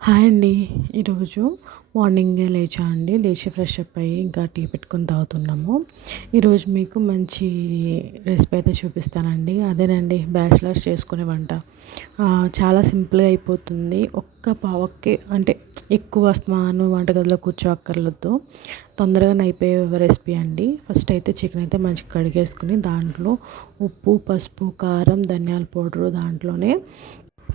Hi అండి. ఈరోజు మార్నింగే లేచా అండి లేచి ఫ్రెష్ అప్ అయ్యి ఇంకా టీ పెట్టుకొని తాగుతున్నాము. ఈరోజు మీకు మంచి రెసిపీ అయితే చూపిస్తానండి. అదేనండి బ్యాచిలర్స్ చేసుకునే వంట. చాలా సింపుల్గా అయిపోతుంది. ఒక్క పావక్కి అంటే ఎక్కువ స్నాను వంటగదిలో కూర్చోక్కర్లొద్దు. తొందరగా అయిపోయే రెసిపీ అండి. ఫస్ట్ అయితే చికెన్ అయితే మంచిగా కడిగేసుకుని దాంట్లో ఉప్పు పసుపు కారం ధనియాల పౌడరు దాంట్లోనే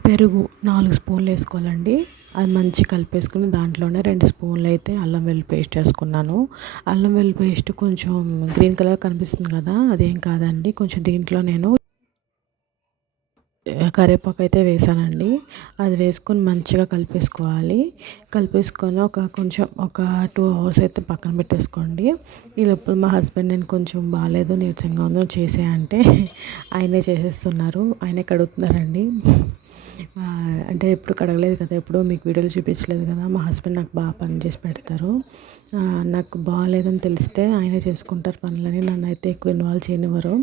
పెరుగు నాలుగు స్పూన్లు వేసుకోవాలండి. అది మంచి కలిపేసుకుని దాంట్లోనే రెండు స్పూన్లు అయితే అల్లం వెల్లుల్లి పేస్ట్ వేసుకున్నాను. అల్లం వెల్లుల్లి పేస్ట్ కొంచెం గ్రీన్ కలర్ కనిపిస్తుంది కదా అదేం కాదండి. కొంచెం దీంట్లో నేను కరివేపాకు అయితే వేసానండి. అది వేసుకొని మంచిగా కలిపేసుకోవాలి. కలిపేసుకొని ఒక కొంచెం ఒక టూ అవర్స్ అయితే పక్కన పెట్టేసుకోండి. ఈ లోపల మా హస్బెండ్ నేను కొంచెం బాగాలేదు నీరసంగా ఉందో చేసే అంటే ఆయనే చేసేస్తున్నారు. ఆయనే కడుగుతున్నారండి. అంటే ఎప్పుడు కడగలేదు కదా ఎప్పుడు మీకు వీడియోలు చూపించలేదు కదా మా హస్బెండ్ నాకు బాగా పని చేసి పెడతారు. నాకు బాగాలేదని తెలిస్తే ఆయన చేసుకుంటారు పనులని నన్ను అయితే ఎక్కువ ఇన్వాల్వ్ చేయనివ్వరు.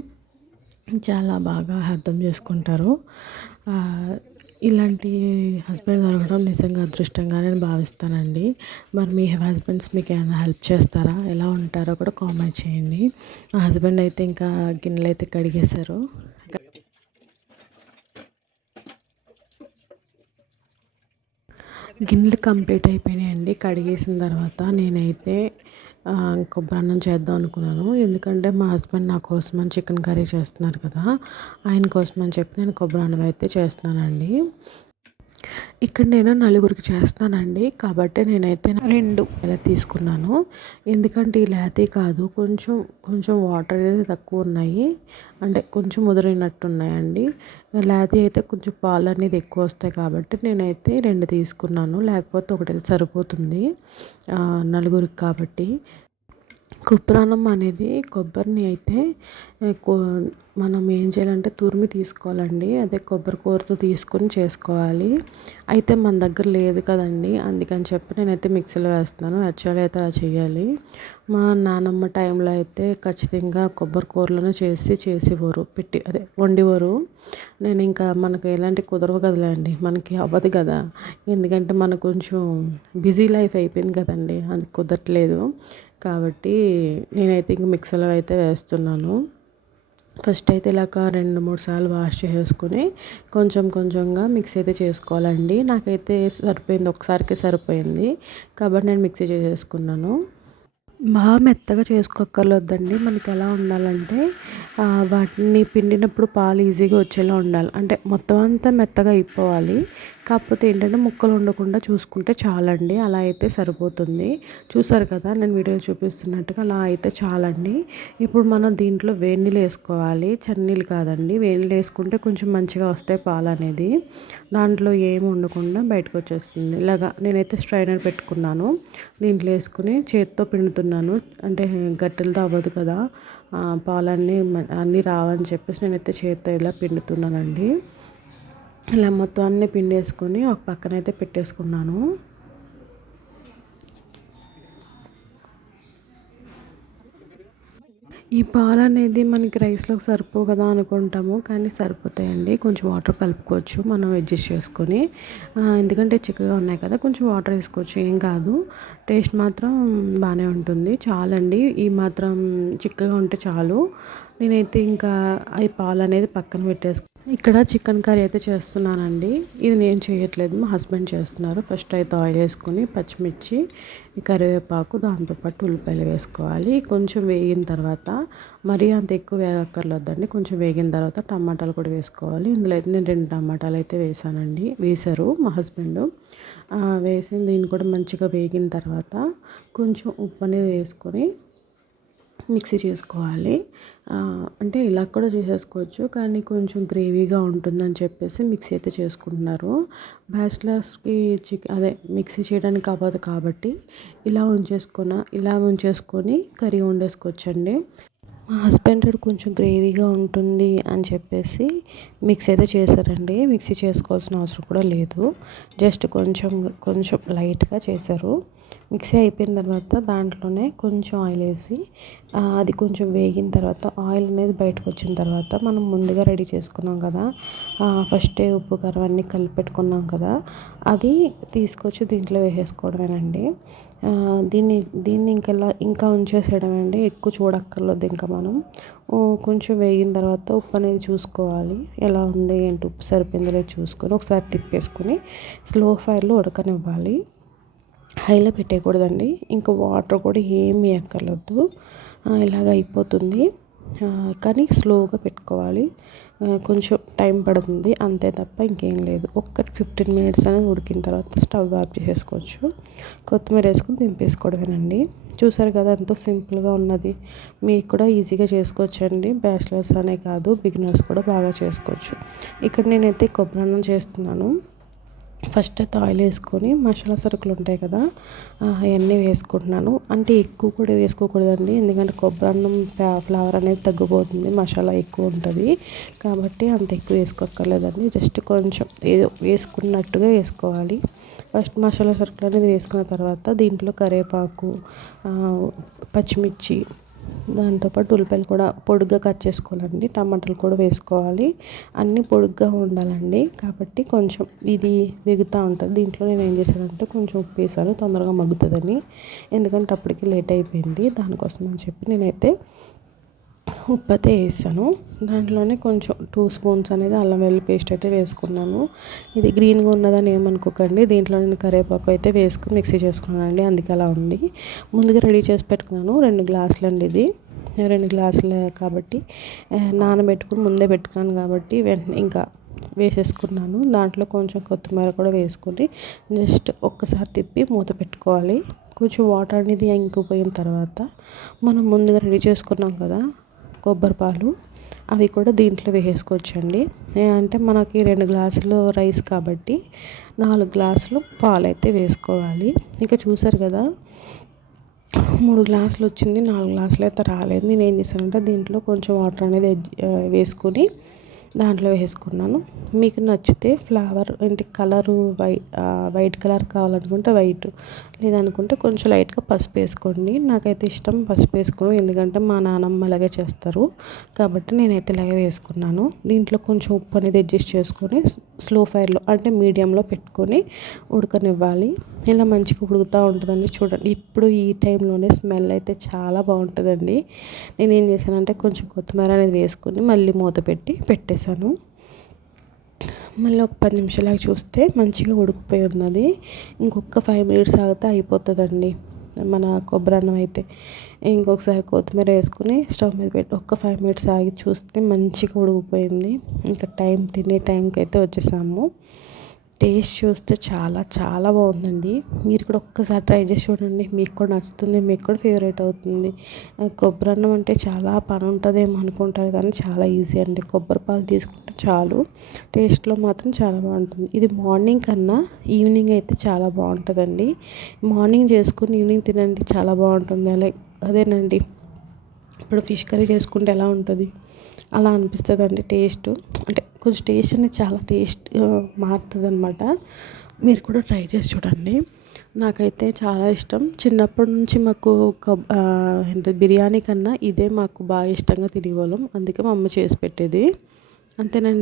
చాలా బాగా అర్థం చేసుకుంటారు. ఇలాంటి హస్బెండ్ దొరకడం నిజంగా అదృష్టంగా నేను భావిస్తానండి. మరి మీ హస్బెండ్స్ మీకు ఏమైనా హెల్ప్ చేస్తారా? ఎలా ఉంటారో కూడా కామెంట్ చేయండి. మా హస్బెండ్ అయితే ఇంకా గిన్నెలు అయితే కడిగేశారు. గిన్నెలు కంప్లీట్ అయిపోయినాయండి. కడిగేసిన తర్వాత నేనైతే కొబ్బరి అన్నం చేద్దాం అనుకున్నాను. ఎందుకంటే మా హస్బెండ్ నా కోసం అని చికెన్ కర్రీ చేస్తున్నారు కదా ఆయన కోసం అని చెప్పి నేను కొబ్బరి అన్నం అయితే చేస్తున్నానండి. ఇక్కడ నేను నలుగురికి చేస్తానండి కాబట్టి నేనైతే రెండు ఇలా తీసుకున్నాను. ఎందుకంటే ఈ లేతే కాదు కొంచెం కొంచెం వాటర్ అనేది తక్కువ ఉన్నాయి. అంటే కొంచెం ముదిరినట్టు ఉన్నాయండి. అయితే కొంచెం పాలు అనేది ఎక్కువ వస్తాయి కాబట్టి నేనైతే రెండు తీసుకున్నాను. లేకపోతే ఒకటి సరిపోతుంది. నలుగురికి కాబట్టి. కుప్రాణం అనేది కొబ్బరిని అయితే మనం ఏం చేయాలంటే తురిమి తీసుకోవాలండి. అదే కొబ్బరి కూరతో తీసుకొని చేసుకోవాలి. అయితే మన దగ్గర లేదు కదండి. అందుకని చెప్పి నేనైతే మిక్సీలో వేస్తున్నాను. యాక్చువల్లీ అయితే అలా చేయాలి. మా నానమ్మ టైంలో అయితే ఖచ్చితంగా కొబ్బరి కూరలను చేసి చేసేవారు. పెట్టి అదే వండేవారు. నేను ఇంకా మనకు ఎలాంటి కుదరవు కదలేండి మనకి అవ్వదు కదా. ఎందుకంటే మనకు కొంచెం బిజీ లైఫ్ అయిపోయింది కదండి. అది కుదరట్లేదు. కాబట్టి నేనైతే ఇంక మిక్సీలో అయితే వేస్తున్నాను. ఫస్ట్ అయితే ఇలాగ రెండు మూడు సార్లు వాష్ చేసుకుని కొంచెం కొంచెంగా మిక్సీ అయితే చేసుకోవాలండి. నాకైతే సరిపోయింది ఒకసారికి సరిపోయింది. కాబట్టి నేను మిక్సీ చేసేసుకున్నాను. బాగా మెత్తగా చేసుకోక్కర్లేదండి. మనకి ఎలా ఉండాలంటే వాటిని పిండినప్పుడు పాలు ఈజీగా వచ్చేలా ఉండాలి. అంటే మొత్తం అంతా మెత్తగా అయిపోవాలి. కాకపోతే ఏంటంటే ముక్కలు ఉండకుండా చూసుకుంటే చాలండి. అలా అయితే సరిపోతుంది. చూసారు కదా నేను వీడియో చూపిస్తున్నట్టుగా అలా అయితే చాలండి. ఇప్పుడు మనం దీంట్లో వేడినీళ్ళు వేసుకోవాలి. చన్నీళ్ళు కాదండి. వేడినీళ్ళు వేసుకుంటే కొంచెం మంచిగా వస్తాయి పాలు అనేది దాంట్లో ఏమి ఉండకుండా బయటకు వచ్చేస్తుంది. ఇలాగా నేనైతే స్ట్రైనర్ పెట్టుకున్నాను. దీంట్లో వేసుకుని చేతితో పిండుతున్నాను. అంటే గట్టెలతో అవ్వదు కదా పాలన్నీ అన్నీ రావని చెప్పేసి నేనైతే చేతితో ఇలా పిండుతున్నానండి. ఇలా మొత్తం అన్నీ పిండేసుకొని ఒక పక్కన అయితే పెట్టేసుకున్నాను. ఈ పాలు అనేది మనకి రైస్లోకి సరిపో కదా అనుకుంటాము కానీ సరిపోతాయండి. కొంచెం వాటర్ కలుపుకోవచ్చు మనం అడ్జస్ట్ చేసుకొని. ఎందుకంటే చిక్కగా ఉన్నాయి కదా కొంచెం వాటర్ వేసుకోవచ్చు ఏం కాదు. టేస్ట్ మాత్రం బాగానే ఉంటుంది. చాలండి. ఈ మాత్రం చిక్కగా ఉంటే చాలు. నేనైతే ఇంకా ఈ పాలు అనేది పక్కన పెట్టేసుకు ఇక్కడ చికెన్ కర్రీ అయితే చేస్తున్నానండి. ఇది నేను చేయట్లేదు మా హస్బెండ్ చేస్తున్నారు. ఫస్ట్ అయితే ఆయిల్ వేసుకొని పచ్చిమిర్చి కరివేపాకు దాంతోపాటు ఉల్లిపాయలు వేసుకోవాలి. కొంచెం వేగిన తర్వాత మరీ అంత ఎక్కువ వేగక్కర్లేదండి కొంచెం వేగిన తర్వాత టమాటాలు కూడా వేసుకోవాలి. ఇందులో అయితే నేను రెండు టమాటాలు అయితే వేసానండి. వేశారు మా హస్బెండ్. వేసి దీన్ని కూడా మంచిగా వేగిన తర్వాత కొంచెం ఉప్పు అనేది వేసుకొని మిక్సీ చేసుకోవాలి. అంటే ఇలా కూడా చేసేసుకోవచ్చు. కానీ కొంచెం గ్రేవీగా ఉంటుందని చెప్పేసి మిక్సీ అయితే చేసుకుంటున్నారు. బ్యాచిలర్స్కి చికెన్ అదే మిక్సీ చేయడానికి అవ్వదు కాబట్టి ఇలా ఉంచేసుకున్న ఇలా ఉంచేసుకొని కర్రీ వండేసుకోవచ్చండి. మా హస్బెండ్ కొంచెం గ్రేవీగా ఉంటుంది అని చెప్పేసి మిక్స్ అయితే చేశారండి. మిక్సీ చేసుకోవాల్సిన అవసరం కూడా లేదు. జస్ట్ కొంచెం కొంచెం లైట్గా చేశారు. మిక్సీ అయిపోయిన తర్వాత దాంట్లోనే కొంచెం ఆయిల్ వేసి అది కొంచెం వేగిన తర్వాత ఆయిల్ అనేది బయటకు వచ్చిన తర్వాత మనం ముందుగా రెడీ చేసుకున్నాం కదా ఫస్టే ఉప్పు కారం అన్నీ కలిపి పెట్టుకున్నాం కదా అది తీసుకొచ్చి దీంట్లో వేసేసుకోవడమేనండి. దీన్ని దీన్ని ఇంకెలా ఇంకా ఉంచేసేయడం అండి ఎక్కువ చూడక్కర్లేదు ఇంకా మనం. కొంచెం వేగిన తర్వాత ఉప్పు అనేది చూసుకోవాలి. ఎలా ఉంది ఏంటి ఉప్పు సరిపోయిందో లేదు చూసుకొని ఒకసారి తిప్పేసుకొని స్లో ఫైర్లో ఉడకనివ్వాలి. హైలో పెట్టేయకూడదండి. ఇంకా వాటర్ కూడా ఏమీ ఎక్కర్లేదు ఇలాగ అయిపోతుంది. కానీ స్లోగా పెట్టుకోవాలి. కొంచెం టైం పడుతుంది. అంతే తప్ప ఇంకేం లేదు. ఒక్క ఫిఫ్టీన్ మినిట్స్ అనేది ఉడికిన తర్వాత స్టవ్ ఆఫ్ చేసేసుకోవచ్చు. కొత్తిమీర వేసుకుని దింపేసుకోవడమేనండి. చూసారు కదా ఎంతో సింపుల్గా ఉన్నది. మీకు కూడా ఈజీగా చేసుకోవచ్చండి. బ్యాచిలర్స్ అనే కాదు బిగినర్స్ కూడా బాగా చేసుకోవచ్చు. ఇక్కడ నేనైతే కొబ్బరి అన్నం చేస్తున్నాను. ఫస్ట్ అయితే ఆయిల్ వేసుకొని మసాలా సరుకులు ఉంటాయి కదా అవన్నీ వేసుకుంటున్నాను. అంటే ఎక్కువ కూడా వేసుకోకూడదండి ఎందుకంటే కొబ్బరి అన్నం ఫ్లేవర్ అనేది తగ్గిపోతుంది మసాలా ఎక్కువ ఉంటుంది. కాబట్టి అంత ఎక్కువ వేసుకోక్కర్లేదండి జస్ట్ కొంచెం ఏదో వేసుకున్నట్టుగా వేసుకోవాలి. ఫస్ట్ మసాలా సరుకులు అనేది వేసుకున్న తర్వాత దీంట్లో కరివేపాకు పచ్చిమిర్చి దాంతోపాటు ఉల్లిపాయలు కూడా పొడుగ్గా కట్ చేసుకోవాలండి. టమాటాలు కూడా వేసుకోవాలి. అన్నీ పొడుగ్గా ఉండాలండి. కాబట్టి కొంచెం ఇది వెగుతూ ఉంటుంది. దీంట్లో నేను ఏం చేశానంటే కొంచెం ఉప్పు వేసాను. తొందరగా మగ్గుతుందని. ఎందుకంటే అప్పటికి లేట్ అయిపోయింది. దానికోసం అని చెప్పి నేనైతే ఉప్పు అయితే వేసాను దాంట్లోనే కొంచెం టూ స్పూన్స్ అనేది అల్లం వెల్లుల్లి పేస్ట్ అయితే వేసుకున్నాను. ఇది గ్రీన్గా ఉన్నదని ఏమనుకోకండి. దీంట్లో నేను కరివేపాకు అయితే వేసుకుని మిక్సీ చేసుకున్నానండి. అందుకే అలా ఉంది. ముందుగా రెడీ చేసి పెట్టుకున్నాను. రెండు గ్లాసులు అండి ఇది. రెండు గ్లాసులు కాబట్టి నానబెట్టుకుని ముందే పెట్టుకున్నాను కాబట్టి వెంటనే ఇంకా వేసేసుకున్నాను. దాంట్లో కొంచెం కొత్తిమీర కూడా వేసుకొని జస్ట్ ఒక్కసారి తిప్పి మూత పెట్టుకోవాలి. కొంచెం వాటర్ అనేది ఇంకిపోయిన తర్వాత మనం ముందుగా రెడీ చేసుకున్నాం కదా కొబ్బరి పాలు అవి కూడా దీంట్లో వేసేసుకోవచ్చండి. అంటే మనకి రెండు గ్లాసులు రైస్ కాబట్టి నాలుగు గ్లాసులు పాలు అయితే వేసుకోవాలి. ఇక చూసారు కదా మూడు గ్లాసులు వచ్చింది నాలుగు గ్లాసులు అయితే రాలేదు. నేను ఏం చేశానంటే దీంట్లో కొంచెం వాటర్ అనేది వేసుకొని దాంట్లో వేసుకున్నాను. మీకు నచ్చితే ఫ్లవర్ అంటే కలరు వై వైట్ కలర్ కావాలనుకుంటే వైట్ లేదనుకుంటే కొంచెం లైట్గా పసుపు వేసుకోండి. నాకైతే ఇష్టం పసుపు వేసుకోవడం ఎందుకంటే మా నానమ్మ అలాగే చేస్తారు. కాబట్టి నేనైతే ఇలాగే వేసుకున్నాను. దీంట్లో కొంచెం ఉప్పు అనేది అడ్జస్ట్ చేసుకొని స్లో ఫైర్లో అంటే మీడియంలో పెట్టుకొని ఉడకనివ్వాలి. ఇలా మంచిగా ఉడుకుతూ ఉంటుందండి చూడండి. ఇప్పుడు ఈ టైంలోనే స్మెల్ అయితే చాలా బాగుంటుందండి. నేను ఏం చేశానంటే కొంచెం కొత్తిమీర అనేది వేసుకొని మళ్ళీ మూత పెట్టి పెట్టేశాను. మళ్ళీ ఒక పది నిమిషాలకి చూస్తే మంచిగా ఉడికిపోయి ఉన్నది. ఇంకొక ఫైవ్ మినిట్స్ ఆగితే అయిపోతుందండి. మన కొబ్బరి అన్నం అయితే. ఇంకొకసారి కొత్తిమీర వేసుకుని స్టవ్ మీద పెట్టి ఒక్క ఫైవ్ మినిట్స్ ఆగి చూస్తే మంచిగా ఉడికిపోయింది. ఇంకా టైం తినే టైంకి అయితే వచ్చేసాము. టేస్ట్ చూస్తే చాలా చాలా బాగుందండి. మీరు కూడా ఒక్కసారి ట్రై చేసి చూడండి. మీకు కూడా నచ్చుతుంది మీకు కూడా ఫేవరెట్ అవుతుంది. కొబ్బరి అన్నం అంటే చాలా పని ఉంటుందేమో అనుకుంటారు కానీ చాలా ఈజీ అండి. కొబ్బరి పాలు తీసుకుంటే చాలు. టేస్ట్లో మాత్రం చాలా బాగుంటుంది. ఇది మార్నింగ్ కన్నా ఈవినింగ్ అయితే చాలా బాగుంటుందండి. మార్నింగ్ చేసుకుని ఈవినింగ్ తినండి చాలా బాగుంటుంది. అలా అదేనండి. ఇప్పుడు ఫిష్ కర్రీ చేసుకుంటే ఎలా ఉంటుంది? అలా అనిపిస్తుంది అండి టేస్ట్. అంటే కొంచెం టేస్ట్ అనేది చాలా టేస్ట్ మారుతుంది అనమాట మీరు కూడా ట్రై చేసి చూడండి. నాకైతే చాలా ఇష్టం. చిన్నప్పటి నుంచి మాకు ఏంటి బిర్యానీ కన్నా ఇదే మాకు బాగా ఇష్టంగా తినేవాళ్ళం అందుకే మా అమ్మ చేసి పెట్టేది. అంతేనండి.